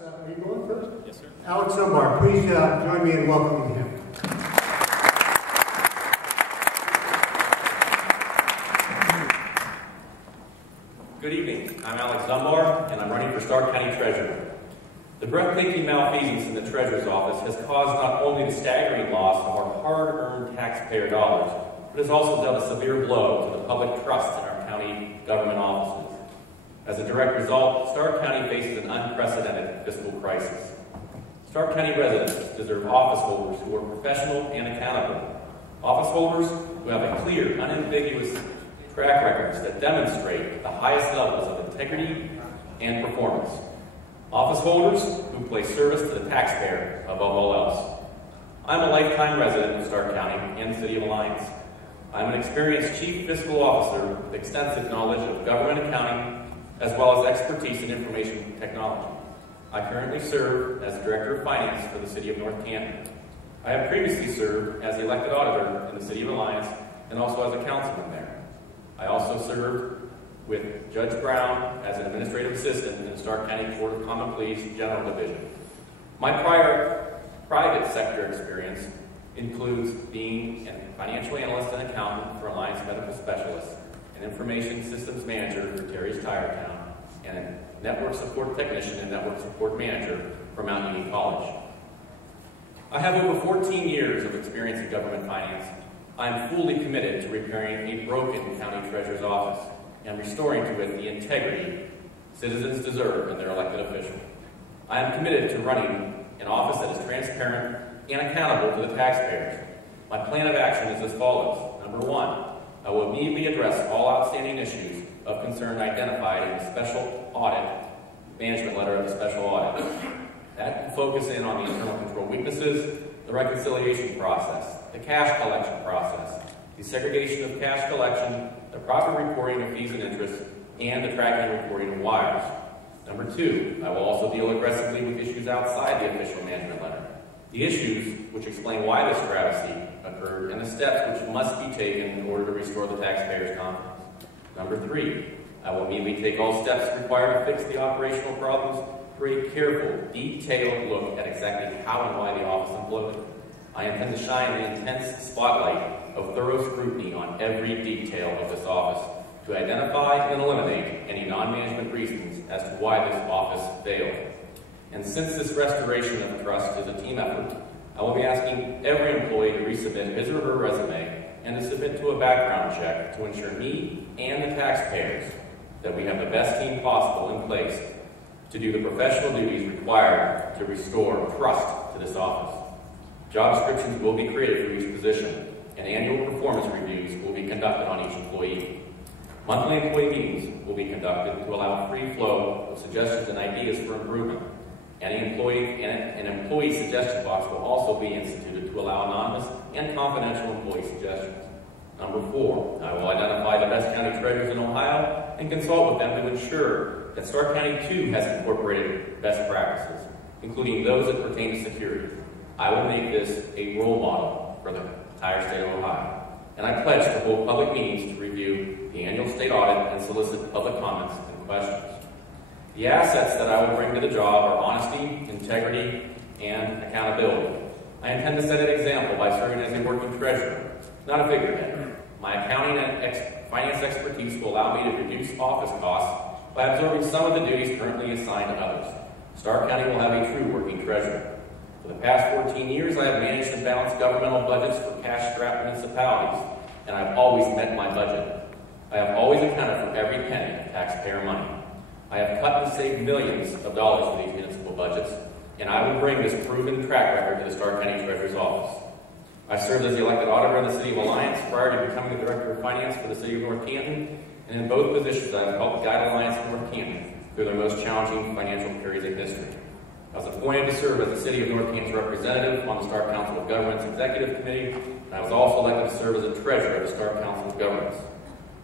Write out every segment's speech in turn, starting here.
Are you going first? Yes, sir. Alex Zumbar, please join me in welcoming him. Good evening. I'm Alex Zumbar, and I'm running for Stark County Treasurer. The breathtaking malfeasance in the Treasurer's office has caused not only the staggering loss of our hard-earned taxpayer dollars, but has also dealt a severe blow to the public trust in our county government offices. As a direct result, Stark County faces an unprecedented fiscal crisis. Stark County residents deserve office holders who are professional and accountable. Office holders who have a clear, unambiguous track records that demonstrate the highest levels of integrity and performance. Office holders who place service to the taxpayer above all else. I'm a lifetime resident of Stark County and the City of Alliance. I'm an experienced Chief Fiscal Officer with extensive knowledge of government accounting as well as expertise in information technology. I currently serve as Director of Finance for the City of North Canton. I have previously served as the elected auditor in the City of Alliance and also as a councilman there. I also served with Judge Brown as an administrative assistant in the Stark County Court of Common Pleas General Division. My prior private sector experience includes being a financial analyst and accountant for Alliance Medical Specialists, an information systems manager for Terry's Tire Town, and a network support technician and network support manager for Mount Union College. I have over 14 years of experience in government finance. I am fully committed to repairing a broken county treasurer's office and restoring to it the integrity citizens deserve in their elected official. I am committed to running an office that is transparent and accountable to the taxpayers. My plan of action is as follows. Number one, I will immediately address all outstanding issues of concern identified in the special audit, management letter of the special audit. That will focus in on the internal control weaknesses, the reconciliation process, the cash collection process, the segregation of cash collection, the proper reporting of fees and interest, and the tracking and reporting of wires. Number two, I will also deal aggressively with issues outside the official management letter. The issues which explain why this travesty occurred and the steps which must be taken in order to restore the taxpayers' confidence. Number three, I will immediately take all steps required to fix the operational problems for a careful, detailed look at exactly how and why the office imploded. I intend to shine the intense spotlight of thorough scrutiny on every detail of this office to identify and eliminate any non-management reasons as to why this office failed. And since this restoration of trust is a team effort, I will be asking every employee to resubmit his or her resume and to submit to a background check to ensure me and the taxpayers that we have the best team possible in place to do the professional duties required to restore trust to this office. Job descriptions will be created for each position, and annual performance reviews will be conducted on each employee. Monthly employee meetings will be conducted to allow free flow of suggestions and ideas for improvement. An employee suggestion box will also be instituted to allow anonymous and confidential employee suggestions. Number four, I will identify the best county treasurers in Ohio and consult with them to ensure that Stark County too has incorporated best practices, including those that pertain to security. I will make this a role model for the entire state of Ohio. And I pledge to hold public meetings to review the annual state audit and solicit public comments and questions. The assets that I will bring to the job are honesty, integrity, and accountability. I intend to set an example by serving as a working treasurer, not a figurehead. My accounting and finance expertise will allow me to reduce office costs by absorbing some of the duties currently assigned to others. Stark County will have a true working treasurer. For the past 14 years, I have managed and balanced governmental budgets for cash-strapped municipalities, and I've always met my budget. I have always accounted for every penny of taxpayer money. I have cut and saved millions of dollars for these municipal budgets, and I will bring this proven track record to the Stark County Treasurer's office. I served as the elected auditor in the City of Alliance prior to becoming the Director of Finance for the City of North Canton, and in both positions I have helped guide Alliance and North Canton through their most challenging financial periods in history. I was appointed to serve as the City of North Canton's representative on the Stark Council of Governments Executive Committee, and I was also elected to serve as a treasurer of the Stark Council of Governments.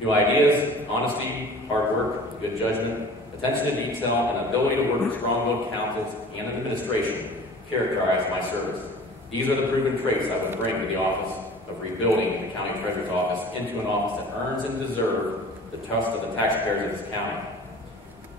New ideas, honesty, hard work, good judgment, attention to detail, and ability to work with strong-willed councils and an administration characterize my service. These are the proven traits I would bring to the office of rebuilding the county treasurer's office into an office that earns and deserves the trust of the taxpayers of this county.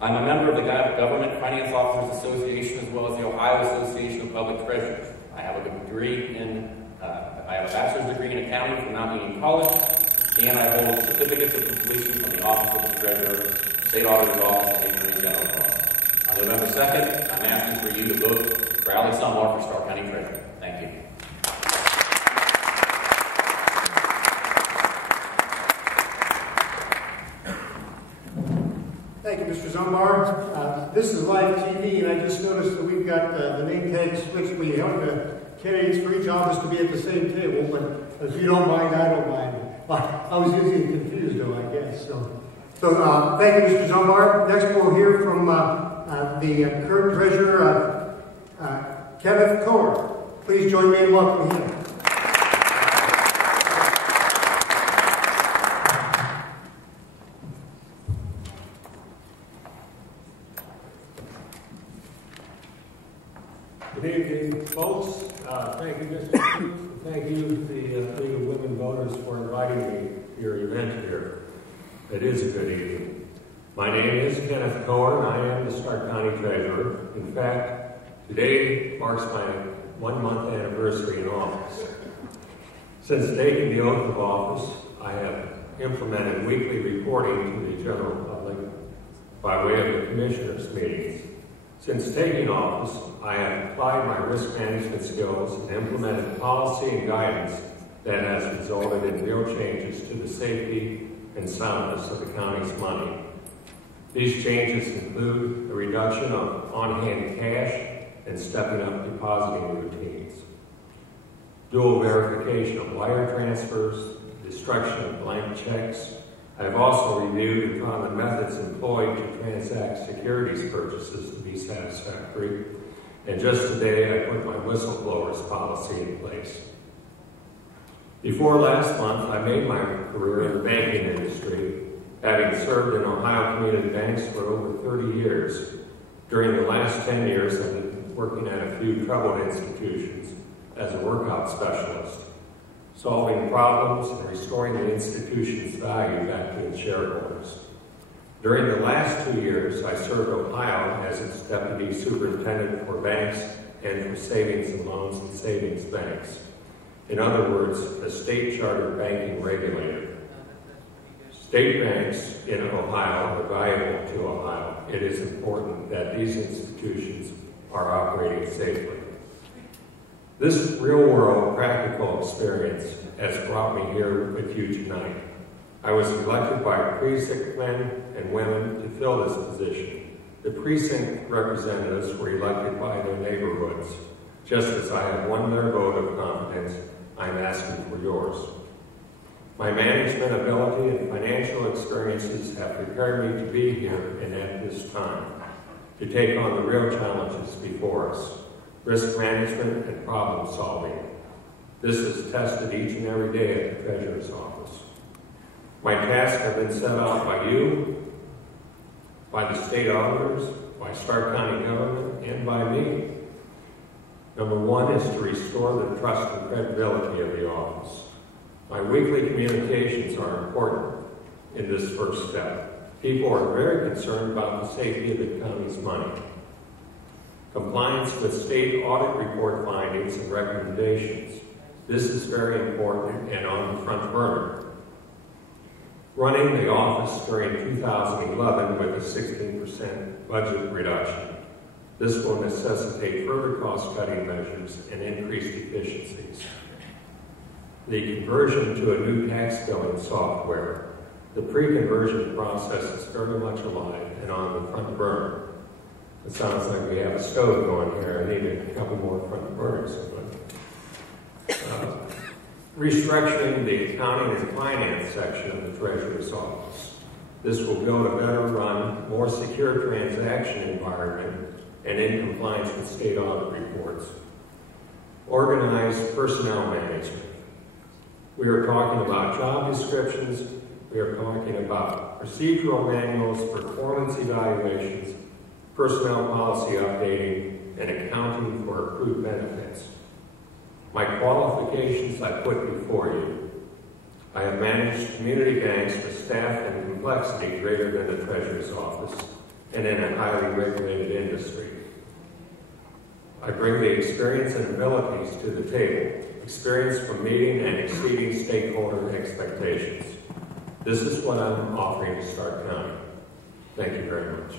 I'm a member of the Government Finance Officers Association as well as the Ohio Association of Public Treasurers. I have a bachelor's degree in accounting from Mount Union College, and I hold certificates of completion from the Office of the Treasurer, State Auditor's Office, and Attorney General's Office. On November 2nd, I'm asking for you to vote for Alex Zumbar for Stark County Treasurer. Thank you. Thank you, Mr. Zumbar. This is live TV, and I just noticed that we've got the name tag switched. We held the candidates for each office to be at the same table, but if you don't mind, I don't mind. I was easily confused, though, I guess. So thank you, Mr. Zumbar. Next, we'll hear from the current treasurer, Kenneth Koher. Please join me in welcoming him. Good evening, folks. Thank you, Mr. Chief. Thank you, the League of Women Voters, for inviting me to your event here. It is a good evening. My name is Kenneth Koher, and I am the Stark County Treasurer. In fact, today marks my 1-month anniversary in office. Since taking the oath of office, I have implemented weekly reporting to the general public by way of the commissioners' meetings. Since taking office, I have applied my risk management skills and implemented policy and guidance that has resulted in real changes to the safety and soundness of the county's money. These changes include a reduction of on-hand cash and stepping up depositing routines, dual verification of wire transfers, destruction of blank checks. I have also reviewed and found the methods employed to transact securities purchases to be satisfactory. And just today, I put my whistleblowers policy in place. Before last month, I made my career in the banking industry, having served in Ohio community banks for over 30 years. During the last 10 years, I've been working at a few troubled institutions as a workout specialist, solving problems and restoring the institution's value back to its shareholders. During the last 2 years, I served Ohio as its Deputy Superintendent for Banks and for Savings and Loans and Savings Banks. In other words, a state-chartered banking regulator. State banks in Ohio are valuable to Ohio. It is important that these institutions are operating safely. This real-world practical experience has brought me here with you tonight. I was elected by precinct men and women to fill this position. The precinct representatives were elected by their neighborhoods. Just as I have won their vote of confidence, I'm asking for yours. My management ability and financial experiences have prepared me to be here and at this time, to take on the real challenges before us. Risk management and problem solving. This is tested each and every day at the Treasurer's Office. My tasks have been set out by you, by the state auditors, by Stark County government, and by me. Number one is to restore the trust and credibility of the office. My weekly communications are important in this first step. People are very concerned about the safety of the county's money. Compliance with state audit report findings and recommendations. This is very important and on the front burner. Running the office during 2011 with a 16% budget reduction. This will necessitate further cost-cutting measures and increased efficiencies. The conversion to a new tax billing software. The pre-conversion process is very much alive and on the front burner. It sounds like we have a stove going here. I need a couple more front burners. Restructuring the accounting and finance section of the Treasurer's Office. This will build a better run, more secure transaction environment and in compliance with state audit reports. Organized personnel management. We are talking about job descriptions. We are talking about procedural manuals, performance evaluations, personnel policy updating, and accounting for accrued benefits. My qualifications I put before you. I have managed community banks with staff and complexity greater than the Treasurer's Office and in a highly regulated industry. I bring the experience and abilities to the table, experience from meeting and exceeding stakeholder expectations. This is what I'm offering to Stark County. Thank you very much.